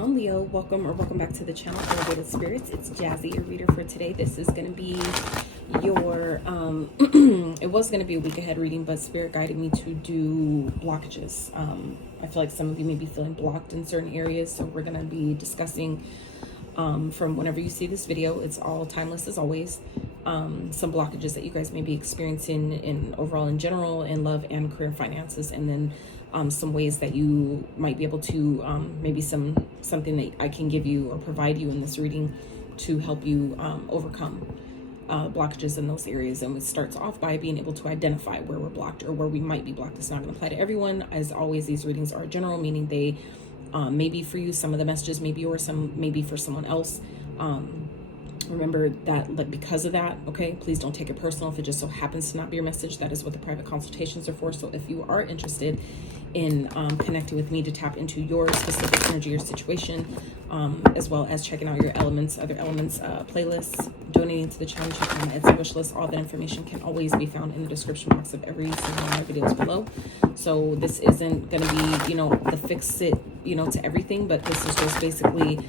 on, Leo? Welcome back to the channel, Elevated Spirits. It's Jazzy, your reader for today. This is going to be your, it was going to be a week ahead reading, but Spirit guided me to do blockages. I feel like some of you may be feeling blocked in certain areas, so we're going to be discussing from whenever you see this video. It's all timeless as always. Some blockages that you guys may be experiencing in overall in general in love and career finances, and then some ways that you might be able to maybe something that I can give you or provide you in this reading to help you overcome blockages in those areas. And it starts off by being able to identify where we're blocked or where we might be blocked. It's not going to apply to everyone. As always, these readings are general, meaning they may be for you. Some of the messages may be yours, some may be for someone else. Remember that because of that, okay, please don't take it personal if it just so happens to not be your message. That is what the private consultations are for. So if you are interested in connecting with me to tap into your specific energy or situation, as well as checking out your other elements playlists, donating to the challenge, checking my Etsy wish list, all that information can always be found in the description box of every single one of my videos below. So this isn't going to be, the fix it, to everything, but this is just basically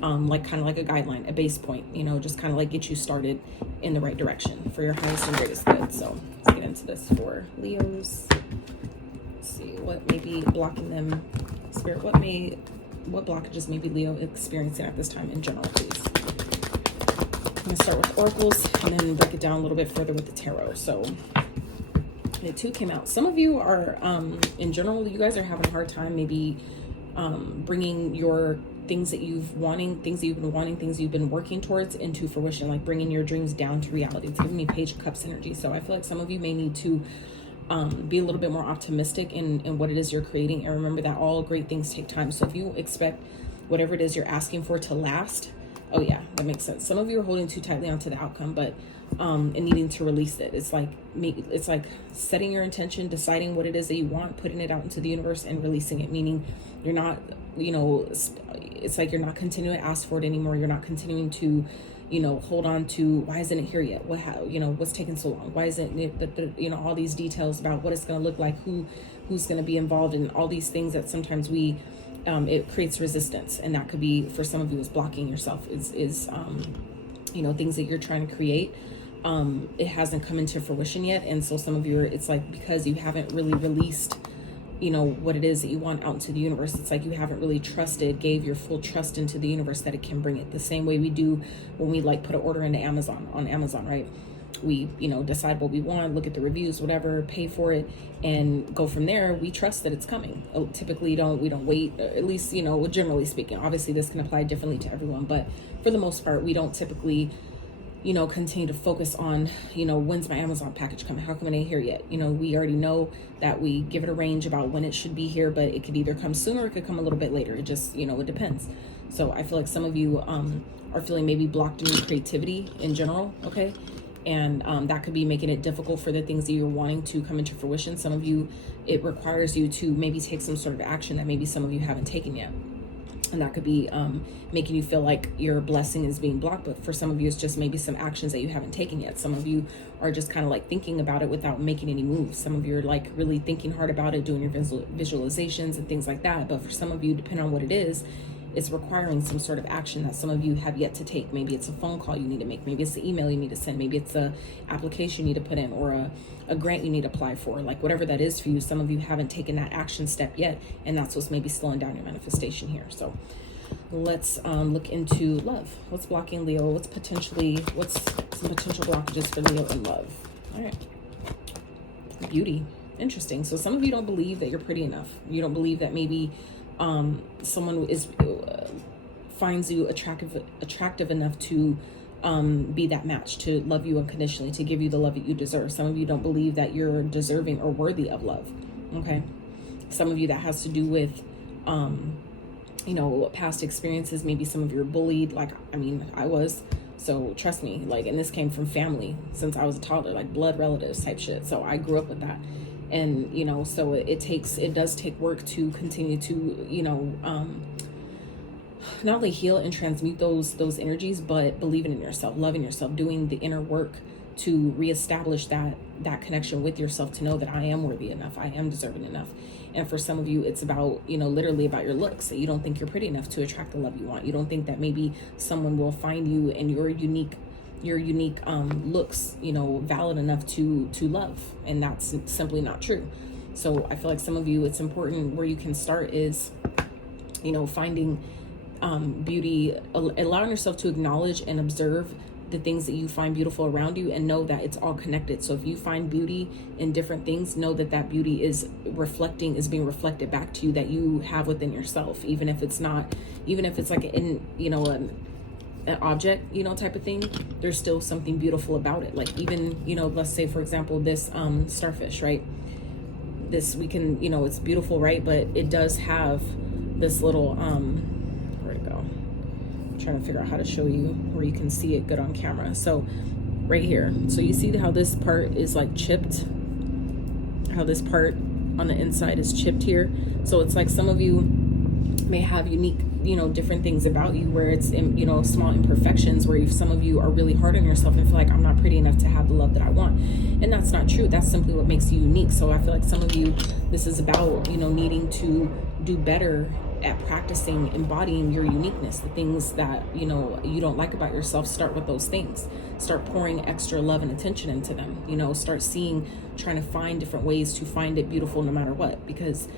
kind of like a guideline, a base point, just kind of like get you started in the right direction for your highest and greatest good. So let's get into this for Leos. Let's see what may be blocking them. Spirit, what blockages may be Leo experiencing at this time in general, please. I'm going to start with oracles and then break it down a little bit further with the tarot. So the two came out. Some of you are, in general, you guys are having a hard time maybe bringing your things that you've been wanting, things you've been working towards into fruition, like bringing your dreams down to reality. It's giving me Page of Cups energy. So I feel like some of you may need to be a little bit more optimistic in what it is you're creating. And remember that all great things take time. So if you expect whatever it is you're asking for to last, oh yeah, that makes sense. Some of you are holding too tightly onto the outcome, but and needing to release it. It's like setting your intention, deciding what it is that you want, putting it out into the universe and releasing it, meaning you're not, it's like you're not continuing to ask for it anymore. You're not continuing to, hold on to, why isn't it here yet? What's taking so long? Why isn't it, all these details about what it's going to look like, who's going to be involved in all these things that sometimes it creates resistance. And that could be, for some of you, is blocking yourself, is things that you're trying to create. It hasn't come into fruition yet. And so some of you, it's like, because you haven't really released, what it is that you want out into the universe. It's like you haven't really gave your full trust into the universe that it can bring it. The same way we do when we put an order into on Amazon, right? We, decide what we want, look at the reviews, whatever, pay for it, and go from there. We trust that it's coming. Typically we don't wait, at least, generally speaking. Obviously this can apply differently to everyone, but for the most part, we don't typically, continue to focus on, when's my Amazon package coming? How come it ain't here yet? We already know that we give it a range about when it should be here, but it could either come sooner or it could come a little bit later. It just, it depends. So I feel like some of you are feeling maybe blocked in your creativity in general, okay? And that could be making it difficult for the things that you're wanting to come into fruition. Some of you, it requires you to maybe take some sort of action that maybe some of you haven't taken yet. And that could be making you feel like your blessing is being blocked. But for some of you, it's just maybe some actions that you haven't taken yet. Some of you are just kind of thinking about it without making any moves. Some of you are really thinking hard about it, doing your visualizations and things like that. But for some of you, depending on what it is, it's requiring some sort of action that some of you have yet to take. Maybe it's a phone call you need to make. Maybe it's an email you need to send. Maybe it's a application you need to put in, or a grant you need to apply for. Whatever that is for you, some of you haven't taken that action step yet, and that's what's maybe slowing down your manifestation here. So let's look into love. What's blocking Leo? What's some potential blockages for Leo in love? All right. Beauty. Interesting. So some of you don't believe that you're pretty enough. You don't believe that maybe someone finds you attractive enough to be that match, to love you unconditionally, to give you the love that you deserve. Some of you don't believe that you're deserving or worthy of love. Okay. Some of you, that has to do with past experiences. Maybe some of you are bullied, I was. So trust me, and this came from family since I was a toddler, blood relatives type shit. So I grew up with that. And, so it does take work to continue to, not only heal and transmute those energies, but believing in yourself, loving yourself, doing the inner work to reestablish that connection with yourself, to know that I am worthy enough, I am deserving enough. And for some of you, it's about, literally about your looks, that you don't think you're pretty enough to attract the love you want. You don't think that maybe someone will find you and your unique looks, valid enough to love. And that's simply not true. So I feel like some of you, it's important, where you can start is, finding beauty, allowing yourself to acknowledge and observe the things that you find beautiful around you, and know that it's all connected. So if you find beauty in different things, know that beauty is being reflected back to you, that you have within yourself, even if it's like an object, type of thing, there's still something beautiful about it. Like even, let's say, for example, this starfish, right? This, we can, it's beautiful, right? But it does have this little, where'd it go? I'm trying to figure out how to show you where you can see it good on camera. So right here, so you see how this part is like chipped, how this part on the inside is chipped here. So it's like some of you may have unique, different things about you, where it's in, small imperfections, where some of you are really hard on yourself and feel like, I'm not pretty enough to have the love that I want. And that's not true. That's simply what makes you unique. So I feel like some of you, this is about, needing to do better at practicing embodying your uniqueness. The things that, you don't like about yourself, start with those things. Start pouring extra love and attention into them. Start trying to find different ways to find it beautiful no matter what. Because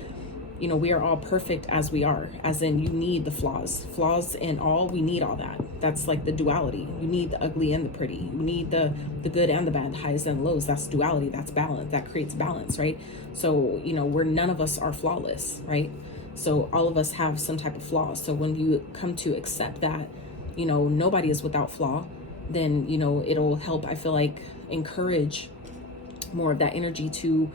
we are all perfect as we are, as in you need the flaws and all, we need all that. That's like the duality. You need the ugly and the pretty. You need the good and the bad, the highs and lows. That's duality. That's balance. That creates balance, right? So, none of us are flawless, right? So all of us have some type of flaw. So when you come to accept that, nobody is without flaw, then, it'll help, I feel like, encourage more of that energy to,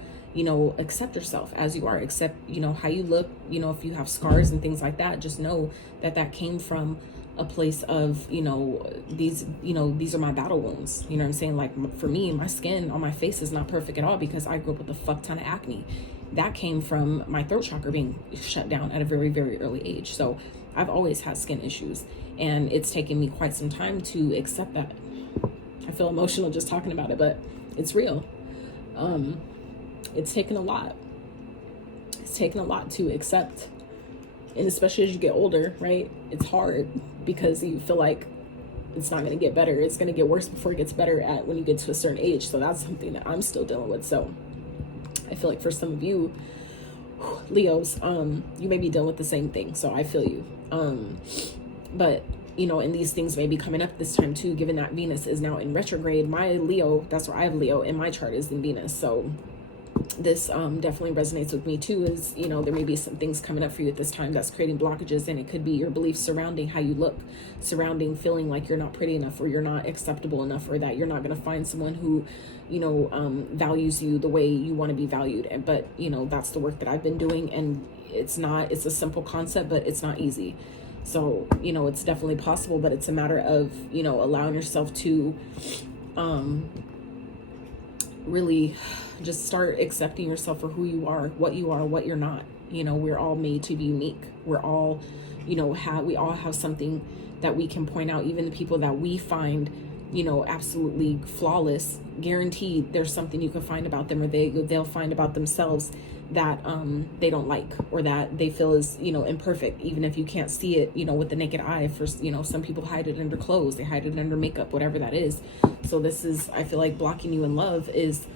accept yourself as you are, accept, how you look, if you have scars and things like that, just know that came from a place of, these are my battle wounds. You know what I'm saying? Like for me, my skin on my face is not perfect at all, because I grew up with a fuck ton of acne. That came from my throat chakra being shut down at a very, very early age. So I've always had skin issues, and it's taken me quite some time to accept that. I feel emotional just talking about it, but it's real. It's taken a lot. It's taken a lot to accept. And especially as you get older, right? It's hard because you feel like it's not going to get better. It's going to get worse before it gets better when you get to a certain age. So that's something that I'm still dealing with. So I feel like for some of you, Leos, you may be dealing with the same thing. So I feel you. But, and these things may be coming up this time too, given that Venus is now in retrograde. My Leo, that's where I have Leo in my chart, is in Venus. So this definitely resonates with me too, is, there may be some things coming up for you at this time that's creating blockages, and it could be your beliefs surrounding how you look, surrounding feeling like you're not pretty enough, or you're not acceptable enough, or that you're not going to find someone who, values you the way you want to be valued. But, that's the work that I've been doing, and it's a simple concept, but it's not easy. So, it's definitely possible, but it's a matter of, allowing yourself to, really just start accepting yourself for who you are, what you're not. We're all made to be unique. We're all, we all have something that we can point out. Even the people that we find, absolutely flawless, guaranteed there's something you can find about them, or they'll find about themselves that they don't like, or that they feel is, imperfect, even if you can't see it, with the naked eye. For, some people hide it under clothes, they hide it under makeup, whatever that is. So this is, I feel like, blocking you in love is,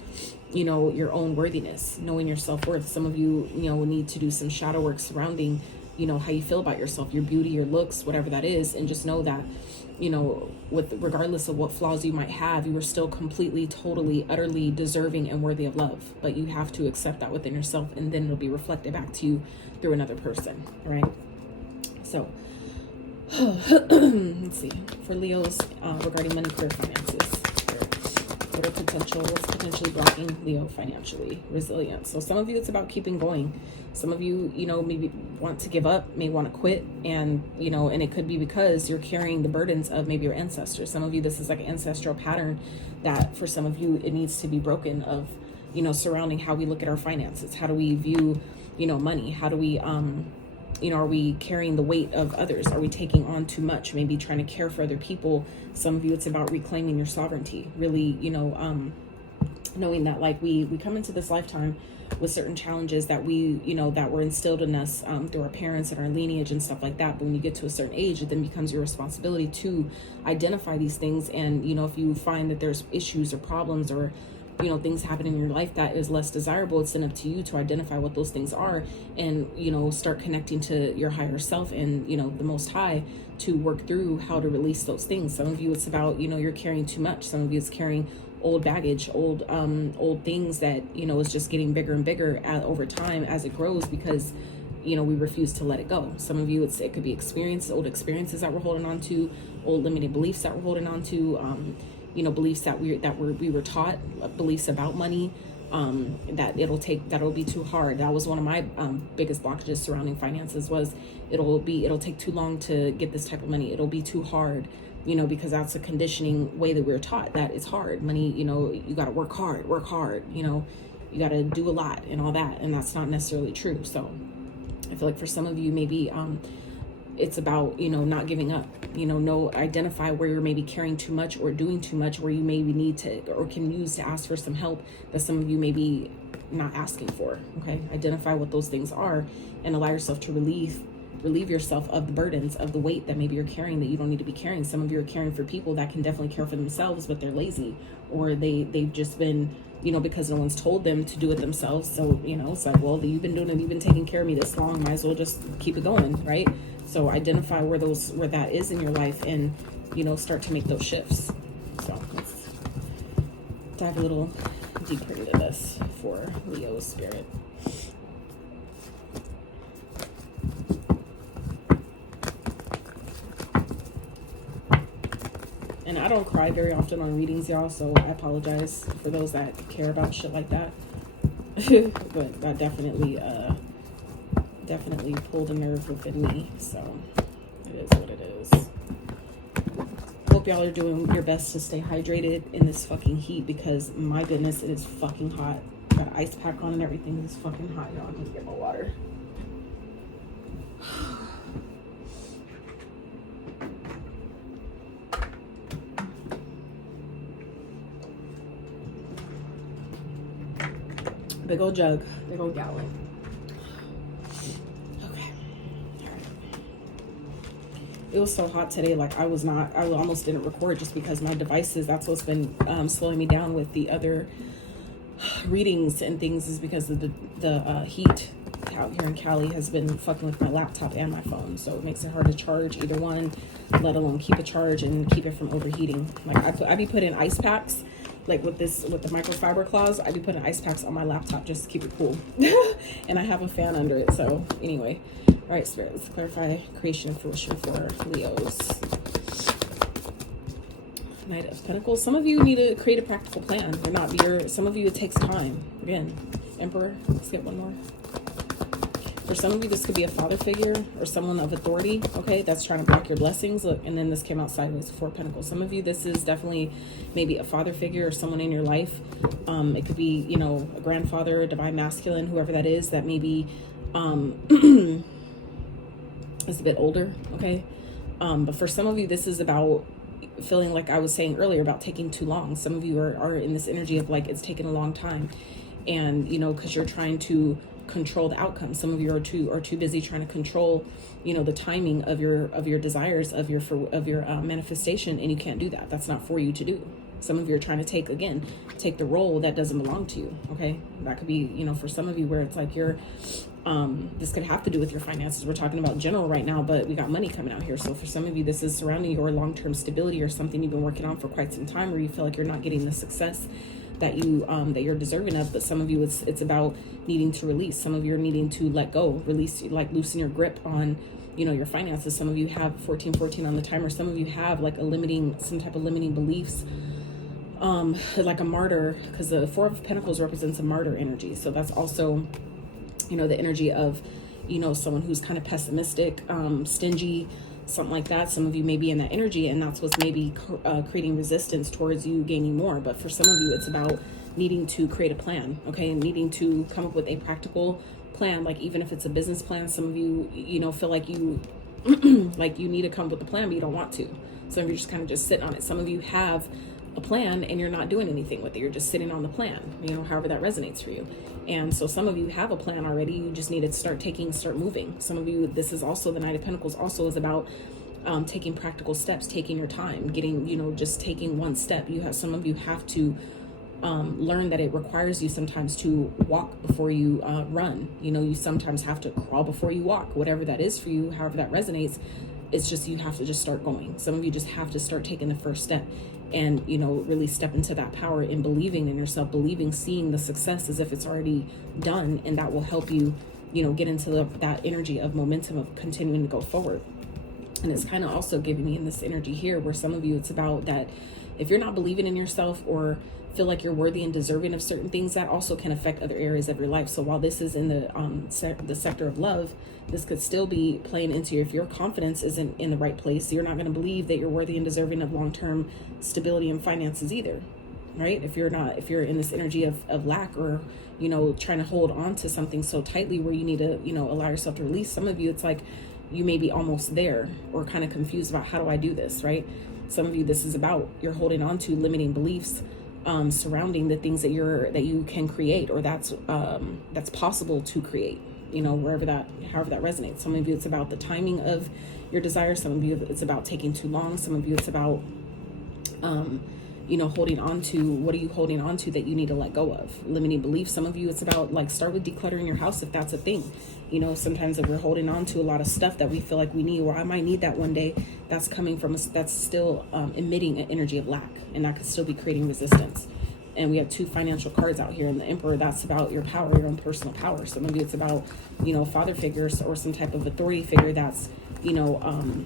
your own worthiness, knowing your self-worth. Some of you, need to do some shadow work surrounding, how you feel about yourself, your beauty, your looks, whatever that is. And just know that, regardless of what flaws you might have, you are still completely, totally, utterly deserving and worthy of love. But you have to accept that within yourself, and then it'll be reflected back to you through another person, right? So, let's see. For Leos, regarding money, career, finances, what's potentially blocking Leo financially? Resilience. So some of you, it's about keeping going. Some of you, maybe want to give up, may want to quit, and, and it could be because you're carrying the burdens of maybe your ancestors. Some of you, this is like an ancestral pattern that for some of you, it needs to be broken, of, surrounding how we look at our finances. How do we view, money? How do we, you know, are we carrying the weight of others? Are we taking on too much? Maybe trying to care for other people. Some of you, it's about reclaiming your sovereignty. Really, you know, knowing that like we come into this lifetime with certain challenges that we, you know, that were instilled in us through our parents and our lineage and stuff like that. But when you get to a certain age, it then becomes your responsibility to identify these things. And, you know, if you find that there's issues or problems or, you know, things happen in your life that is less desirable, it's then up to you to identify what those things are and, you know, start connecting to your higher self and, you know, the Most High to work through how to release those things. Some of you, it's about, you know, you're carrying too much. Some of you, it's carrying old baggage, old things that, you know, is just getting bigger and bigger over time as it grows because, you know, we refuse to let it go. Some of you, it could be old experiences that we're holding on to, old limited beliefs that we're holding on to, you know, beliefs that we were taught, beliefs about money, that'll be too hard. That was one of my biggest blockages surrounding finances was it'll take too long to get this type of money. It'll be too hard, you know, because that's a conditioning way that we're taught that it's hard. Money, you know, you got to work hard, you know, you got to do a lot and all that. And that's not necessarily true. So I feel like for some of you, maybe it's about, you know, not giving up, you know, identify where you're maybe carrying too much or doing too much, where you maybe need to or can use to ask for some help that some of you may be not asking for. Okay. Identify what those things are and allow yourself to relieve yourself of the burdens of the weight that maybe you're carrying that you don't need to be carrying. Some of you are caring for people that can definitely care for themselves, but they're lazy or they've just been, you know, because no one's told them to do it themselves. So, you know, it's like, well, you've been doing it, you've been taking care of me this long, might as well just keep it going, right? So identify where that is in your life and, you know, start to make those shifts. So let's dive a little deeper into this for Leo's spirit. And I don't cry very often on readings, y'all, so I apologize for those that care about shit like that. But that definitely pulled a nerve within me, so it is what it is. Hope y'all are doing your best to stay hydrated in this fucking heat because, my goodness, it is fucking hot. Got an ice pack on and everything. It's fucking hot, y'all. I'm gonna get my water. Big old jug, big old gallon. Okay. All right. It was so hot today, like I almost didn't record just because my devices, that's what's been slowing me down with the other readings and things, is because of the heat out here in Cali has been fucking with my laptop and my phone. So it makes it hard to charge either one, let alone keep a charge and keep it from overheating. Like I be putting ice packs, like with the microfiber cloths, I'd be putting ice packs on my laptop just to keep it cool. And I have a fan under it. So anyway, all right, Spirit, let's clarify creation and fruition for Leos. Knight of Pentacles. Some of you need to create a practical plan. Some of you, it takes time. Again, Emperor, let's get one more. For some of you, this could be a father figure or someone of authority, okay, that's trying to block your blessings. Look, and then this came out sideways, 4 Pentacles. Some of you, this is definitely maybe a father figure or someone in your life. It could be, you know, a grandfather, a divine masculine, whoever that is, that maybe is a bit older, okay? But for some of you, this is about feeling like I was saying earlier about taking too long. Some of you are in this energy of like it's taken a long time, and you know, because you're trying to control the outcome. Some of you are too busy trying to control, you know, the timing of your desires, of your manifestation, and you can't do that. That's not for you to do. Some of you are trying to take the role that doesn't belong to you. Okay, that could be, you know, for some of you where it's like you're this could have to do with your finances. We're talking about general right now, but we got money coming out here. So for some of you, this is surrounding your long-term stability or something you've been working on for quite some time, where you feel like you're not getting the success that you're deserving of. But some of you, it's about needing to release. Some of you are needing to let go, release, like loosen your grip on, you know, your finances. Some of you have 1414 on the timer. Some of you have like some type of limiting beliefs, like a martyr, because the 4 of Pentacles represents a martyr energy. So that's also, you know, the energy of, you know, someone who's kind of pessimistic, stingy, something like that. Some of you may be in that energy, and that's what's maybe creating resistance towards you gaining more. But for some of you, it's about needing to create a plan, okay, and needing to come up with a practical plan, like even if it's a business plan, some of you, you know, feel like you like you need to come up with a plan, but you don't want to. Some of you just kind of just sit on it. Some of you have a plan and you're not doing anything with it. You're just sitting on the plan, you know, however that resonates for you. And so some of you have a plan already. You just need to start moving. Some of you, this is also the Knight of Pentacles also is about taking practical steps, taking your time, getting, you know, just taking one step. Some of you have to learn that it requires you sometimes to walk before you run. You know, you sometimes have to crawl before you walk, whatever that is for you, however that resonates. It's just, you have to just start going. Some of you just have to start taking the first step and, you know, really step into that power in believing in yourself, seeing the success as if it's already done. And that will help you, you know, get into that energy of momentum of continuing to go forward. And it's kind of also giving me in this energy here where some of you, it's about that if you're not believing in yourself or feel like you're worthy and deserving of certain things, that also can affect other areas of your life. So while this is in the sector of love, this could still be playing into if your confidence isn't in the right place, you're not going to believe that you're worthy and deserving of long-term stability and finances either, right? If you're in this energy of lack, or, you know, trying to hold on to something so tightly where you need to, you know, allow yourself to release. Some of you, it's like you may be almost there or kind of confused about how do I do this, right? Some of you, this is about you're holding on to limiting beliefs surrounding the things that you can create, or that's possible to create, you know, however that resonates. Some of you, it's about the timing of your desire. Some of you, it's about taking too long. Some of you, it's about you know, holding on to, what are you holding on to that you need to let go of? Limiting beliefs. Some of you, it's about like start with decluttering your house if that's a thing. You know, sometimes if we're holding on to a lot of stuff that we feel like we need, or I might need that one day, that's coming from us, that's still emitting an energy of lack, and that could still be creating resistance. And we have two financial cards out here, and the Emperor, that's about your power, your own personal power. Some of you, it's about, you know, father figures or some type of authority figure that's, you know,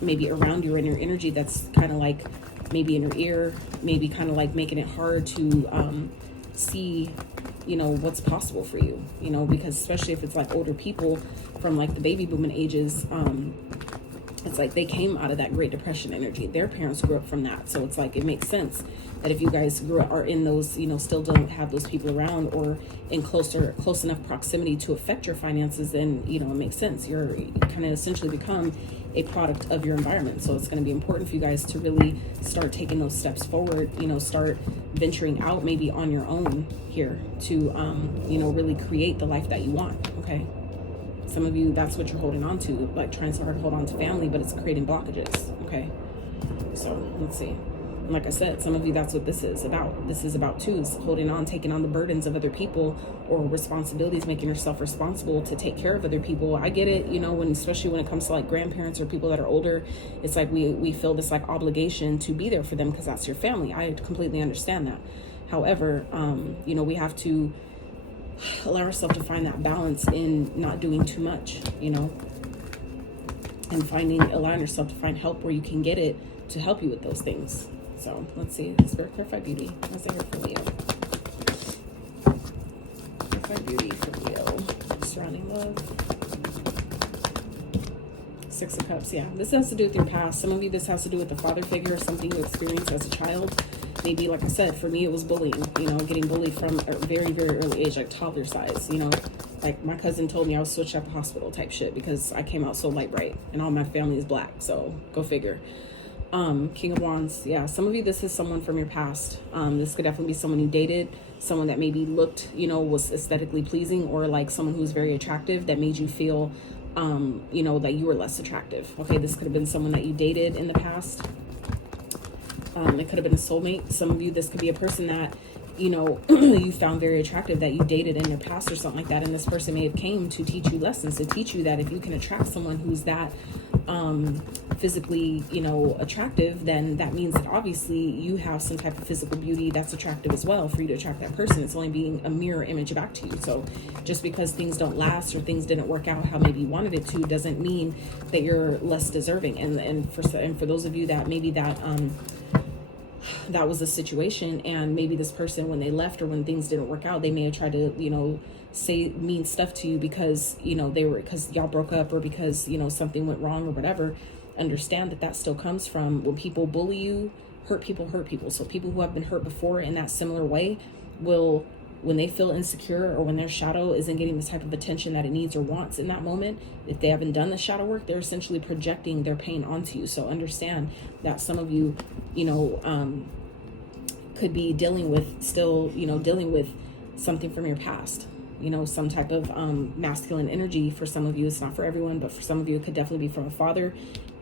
maybe around you or in your energy, that's kind of like maybe in your ear, maybe kind of like making it hard to see, you know, what's possible for you, you know, because especially if it's like older people from like the baby booming ages, it's like they came out of that Great Depression energy. Their parents grew up from that. So it's like, it makes sense that if you guys are in those, you know, still don't have those people around or in close enough proximity to affect your finances, then, you know, it makes sense. You're kind of essentially become a product of your environment. So it's going to be important for you guys to really start taking those steps forward, you know, start venturing out maybe on your own here to, you know, really create the life that you want. Okay. Some of you, that's what you're holding on to, like trying so hard to hold on to family, but it's creating blockages. Okay. So let's see. And like I said, some of you, that's what this is about. This is about Tues, holding on, taking on the burdens of other people or responsibilities, making yourself responsible to take care of other people. I get it, you know, especially when it comes to like grandparents or people that are older, it's like we feel this like obligation to be there for them because that's your family. I completely understand that. However, you know, we have to allow ourselves to find that balance in not doing too much, you know, and allowing yourself to find help where you can get it to help you with those things. So let's see. Spirit, clarify beauty. What's I hear for Leo? Clarify beauty for Leo. Surrounding love. Six of Cups. Yeah, this has to do with your past. Some of you, this has to do with the father figure or something you experienced as a child. Maybe, like I said, for me, it was bullying, you know, getting bullied from a very, very early age, like toddler size, you know, like my cousin told me I was switched at the hospital type shit because I came out so light bright and all my family is black. So go figure. King of Wands. Yeah. Some of you, this is someone from your past. This could definitely be someone you dated, someone that maybe looked, you know, was aesthetically pleasing, or like someone who's very attractive that made you feel, you know, that you were less attractive. Okay. This could have been someone that you dated in the past. It could have been a soulmate. Some of you, this could be a person that, you know, you found very attractive that you dated in your past or something like that. And this person may have came to teach you lessons, to teach you that if you can attract someone who's that physically, you know, attractive, then that means that obviously you have some type of physical beauty that's attractive as well for you to attract that person. It's only being a mirror image back to you. So just because things don't last or things didn't work out how maybe you wanted it to doesn't mean that you're less deserving. And for those of you that maybe that was a situation, and maybe this person, when they left or when things didn't work out, they may have tried to, you know, say mean stuff to you because, you know, because y'all broke up or because, you know, something went wrong or whatever. Understand that still comes from when people bully you. Hurt people. So people who have been hurt before in that similar way will when they feel insecure or when their shadow isn't getting the type of attention that it needs or wants in that moment, if they haven't done the shadow work, they're essentially projecting their pain onto you. So understand that some of you, could be dealing with something from your past, some type of masculine energy. For some of you, it's not for everyone, but for some of you, it could definitely be from a father.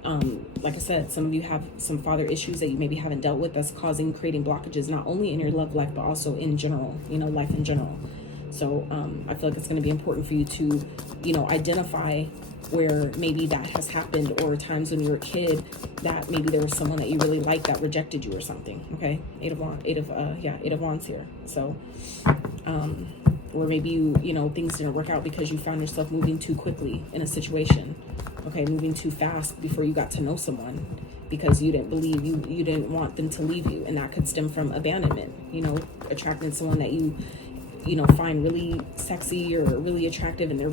Like I said, some of you have some father issues that you maybe haven't dealt with that's creating blockages, not only in your love life, but also in general, life in general. So I feel like it's going to be important for you to, identify where maybe that has happened, or times when you were a kid that maybe there was someone that you really liked that rejected you or something. Okay. Eight of Wands here. So, or maybe things didn't work out because you found yourself moving too quickly in a situation. Okay. Moving too fast before you got to know someone because you didn't believe you didn't want them to leave you. And that could stem from abandonment, attracting someone that you find really sexy or really attractive, and you're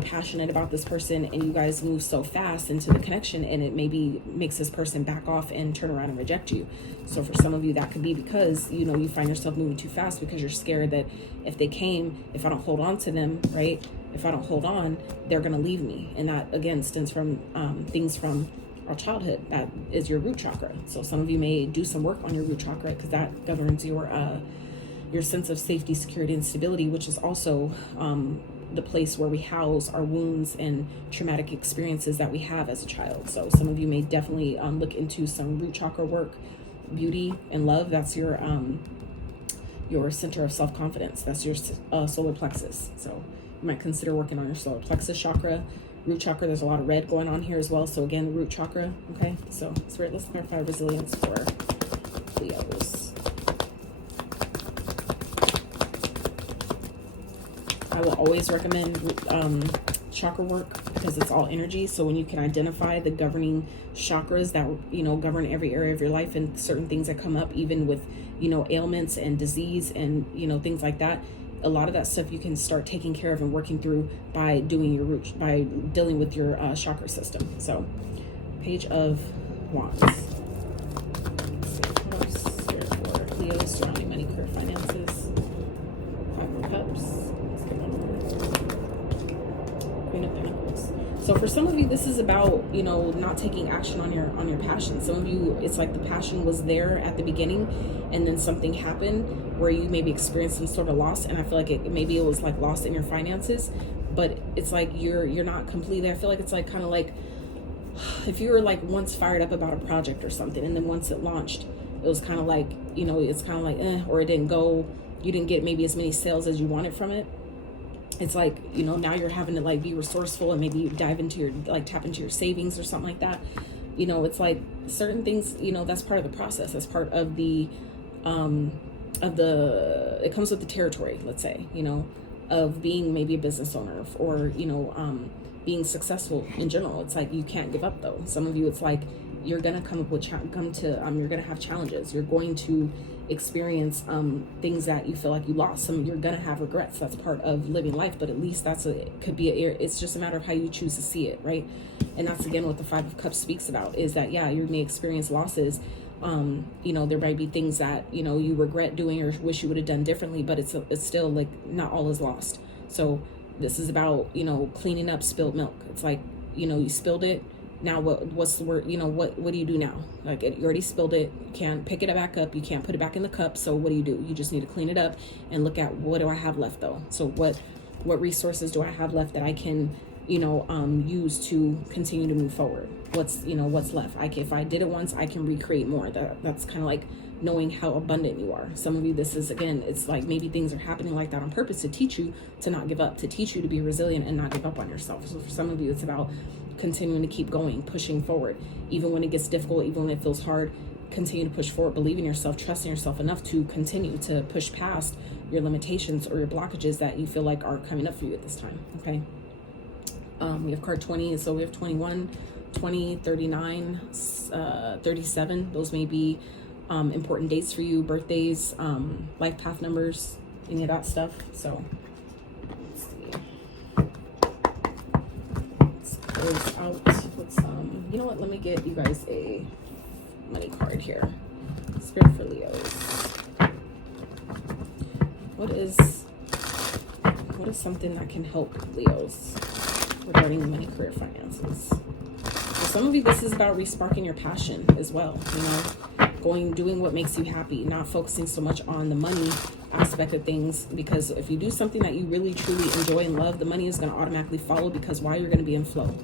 passionate about this person, and you guys move so fast into the connection, and it maybe makes this person back off and turn around and reject you. So for some of you, that could be because, you find yourself moving too fast because you're scared that if I don't hold on to them, right? If I don't hold on, they're going to leave me. And that again stems from things from our childhood. That is your root chakra. So some of you may do some work on your root chakra because that governs your sense of safety, security, and stability, which is also the place where we house our wounds and traumatic experiences that we have as a child. So some of you may definitely look into some root chakra work, beauty and love. That's your center of self-confidence. That's your solar plexus. So you might consider working on your solar plexus chakra. Root chakra, there's a lot of red going on here as well. So again, root chakra. Okay, so Spirit, let's clarify resilience for Leos. I will always recommend chakra work because it's all energy. So when you can identify the governing chakras that, govern every area of your life, and certain things that come up, even with, ailments and disease and, things like that, a lot of that stuff you can start taking care of and working through by dealing with your chakra system. So Page of Wands. What else here for Leo's surrounding money, career, finances? Five of Cups. Queen of Pentacles. So for some of you, this is about, not taking action on your passion. Some of you, it's like the passion was there at the beginning, and then something happened where you maybe experienced some sort of loss. And I feel like maybe it was like lost in your finances, but it's like you're not completely. I feel like it's like kind of like if you were like once fired up about a project or something, and then once it launched, it was kind of like, it's kind of like, or it didn't go. You didn't get maybe as many sales as you wanted from it. It's like, now you're having to like be resourceful and maybe dive into tap into your savings or something like that. It's like certain things, that's part of the process. That's part of it comes with the territory, let's say, of being maybe a business owner or, being successful in general. It's like, you can't give up though. Some of you, it's like, you're going to you're going to have challenges. You're going to experience things that you feel like you lost. You're going to have regrets. That's part of living life, but at least it's just a matter of how you choose to see it, right? And that's again what the Five of Cups speaks about, is that, yeah, you may experience losses. There might be things that, you regret doing or wish you would have done differently, but it's still like not all is lost. So this is about, cleaning up spilled milk. It's like, you spilled it. Now what's the word, what do you do now? Like you already spilled it. You can't pick it back up. You can't put it back in the cup. So what do? You just need to clean it up and look at, what do I have left though? So what resources do I have left that I can, use to continue to move forward? What's left? If I did it once, I can recreate more. That's kind of like knowing how abundant you are. Some of you, this is, again, it's like maybe things are happening like that on purpose to teach you to not give up, to teach you to be resilient and not give up on yourself. So for some of you, it's about continuing to keep going, pushing forward, even when it gets difficult, even when it feels hard. Continue to push forward, believe in yourself, trust in yourself enough to continue to push past your limitations or your blockages that you feel like are coming up for you at this time. Okay. We have card 20, so we have 21, 20, 39, 37. Those may be important dates for you, birthdays, life path numbers, any of that stuff. So let's see. Let's close out with you know what, let me get you guys a money card here. Spirit for Leos. What is something that can help Leos regarding money, career, finances? For some of you, this is about resparking your passion as well, you know, doing what makes you happy, not focusing so much on the money aspect of things, because if you do something that you really truly enjoy and love, the money is going to automatically follow, because why? You're going to be in flow.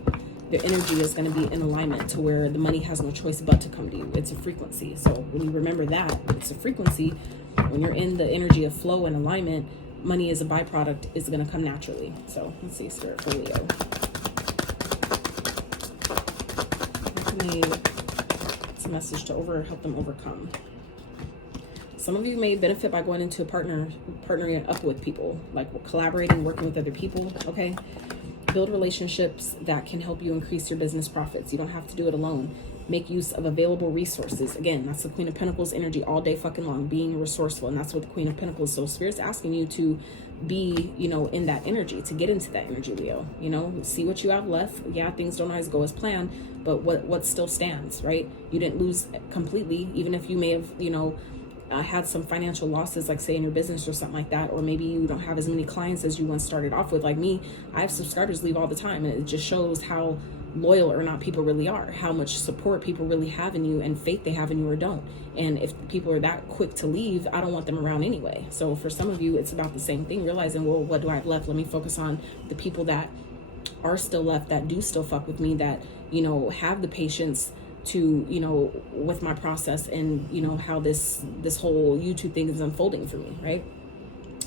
Your energy is going to be in alignment to where the money has no choice but to come to you. It's a frequency. So when you remember that it's a frequency, when you're in the energy of flow and alignment, money as a byproduct is going to come naturally. So let's see, Spirit for Leo. It's a message to help them overcome. Some of you may benefit by going into partnering up with people, like collaborating, working with other people, okay? Build relationships that can help you increase your business profits. You don't have to do it alone. Make use of available resources. Again, that's the Queen of Pentacles energy all day fucking long, being resourceful. And that's what the Queen of Pentacles. So Spirit's asking you to be, you know, in that energy, to get into that energy, Leo. You know, see what you have left. Yeah, things don't always go as planned, but what still stands, right? You didn't lose completely, even if you may have, you know, had some financial losses, like say in your business or something like that, or maybe you don't have as many clients as you once started off with. Like me, I have subscribers leave all the time, and it just shows how loyal or not people really are, how much support people really have in you and faith they have in you or don't. And if people are that quick to leave, I don't want them around anyway. So for some of you, it's about the same thing, realizing, well, what do I have left? Let me focus on the people that are still left, that do still fuck with me, that, you know, have the patience to, you know, with my process, and, you know, how this whole YouTube thing is unfolding for me, right?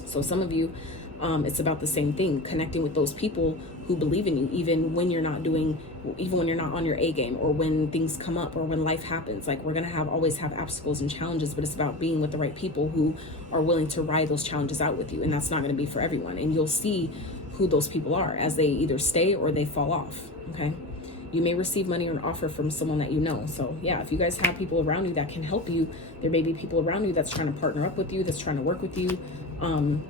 So some of you, it's about the same thing, connecting with those people who believe in you, even when you're not on your A game, or when things come up, or when life happens. Like, we're going to always have obstacles and challenges, but it's about being with the right people who are willing to ride those challenges out with you. And that's not going to be for everyone. And you'll see who those people are as they either stay or they fall off. Okay. You may receive money or an offer from someone that you know. So yeah, if you guys have people around you that can help you, there may be people around you that's trying to partner up with you, that's trying to work with you.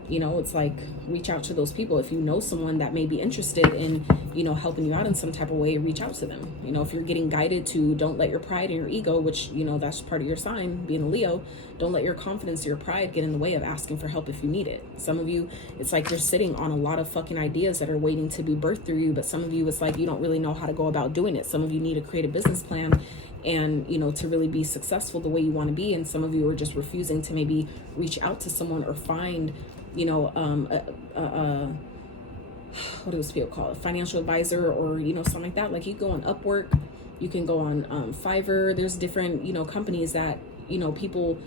You know, it's like, reach out to those people. If you know someone that may be interested in, you know, helping you out in some type of way, reach out to them. You know, if you're getting guided to, don't let your pride and your ego, which, you know, that's part of your sign, being a Leo, don't let your confidence or your pride get in the way of asking for help if you need it. Some of you, it's like you're sitting on a lot of fucking ideas that are waiting to be birthed through you, but some of you, it's like you don't really know how to go about doing it. Some of you need to create a business plan and, you know, to really be successful the way you want to be. And some of you are just refusing to maybe reach out to someone or find, you know, what do people call it? A financial advisor, or, you know, something like that. Like, you go on Upwork, you can go on Fiverr. There's different, you know, companies that, you know, people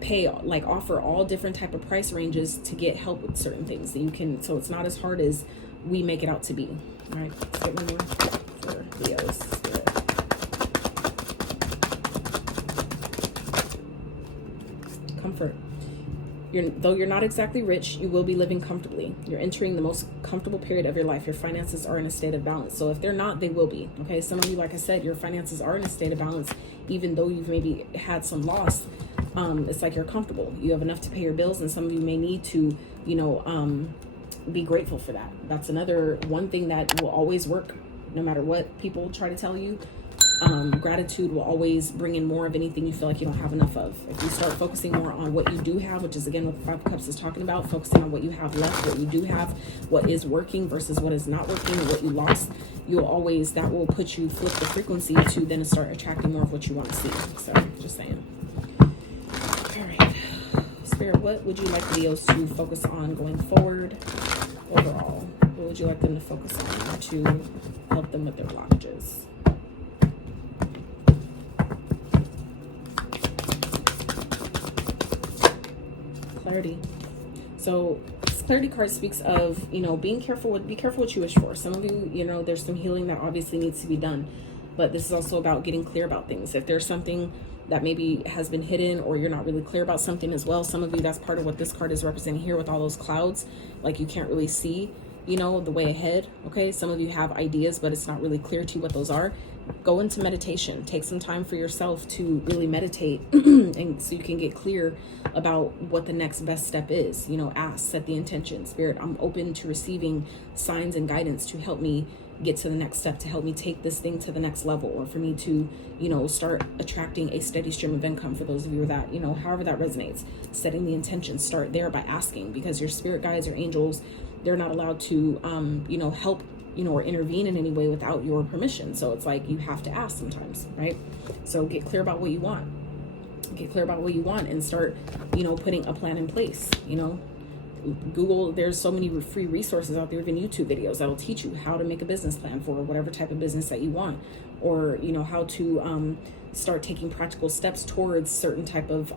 pay, like, offer all different type of price ranges to get help with certain things that you can. So it's not as hard as we make it out to be. All right, let's get one more for Leo's Spirit. Comfort. Though you're not exactly rich, you will be living comfortably. You're entering the most comfortable period of your life. Your finances are in a state of balance. So if they're not, they will be. Okay, some of you, like I said, your finances are in a state of balance, even though you've maybe had some loss. It's like you're comfortable. You have enough to pay your bills, and some of you may need to, you know, be grateful for that. That's another one thing that will always work, no matter what people try to tell you. Gratitude will always bring in more of anything you feel like you don't have enough of. If you start focusing more on what you do have, which is again what the Five of Cups is talking about, focusing on what you have left, what you do have, what is working versus what is not working, what you lost, you'll always, that will put you, flip the frequency to then start attracting more of what you want to see. So just saying. All right, Spirit, what would you like Leos to focus on going forward overall? What would you like them to focus on to help them with their blockages? Clarity. So this clarity card speaks of, you know, be careful what you wish for. Some of you, you know, there's some healing that obviously needs to be done, but this is also about getting clear about things. If there's something that maybe has been hidden, or you're not really clear about something as well, some of you, that's part of what this card is representing here with all those clouds. Like, you can't really see, you know, the way ahead. Okay, some of you have ideas, but it's not really clear to you what those are. Go into meditation. Take some time for yourself to really meditate and so you can get clear about what the next best step is. You know, ask, set the intention. Spirit, I'm open to receiving signs and guidance to help me, get to the next step, to help me take this thing to the next level, or for me to, you know, start attracting a steady stream of income. For those of you that, you know, however that resonates, setting the intention, start there by asking, because your spirit guides, your angels, they're not allowed to, you know, help, you know, or intervene in any way without your permission. So it's like you have to ask sometimes, right? So get clear about what you want. Get clear about what you want and start, you know, putting a plan in place. You know, Google, there's so many free resources out there, even YouTube videos that'll teach you how to make a business plan for whatever type of business that you want, or, you know, how to start taking practical steps towards certain type of,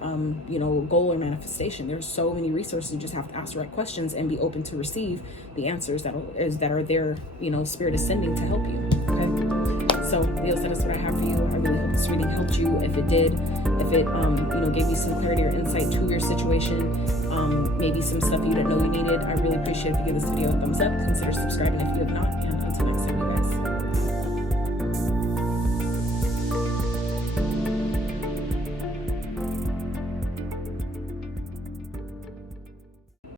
you know, goal or manifestation. There's so many resources. You just have to ask the right questions and be open to receive the answers that are there, you know, spirit is sending to help you. Okay. So Leos, that is what I have for you. I really hope this reading helped you. If it did, if it, you know, gave you some clarity or insight to your situation, maybe some stuff you didn't know you needed, I really appreciate if you give this video a thumbs up. Consider subscribing if you have not.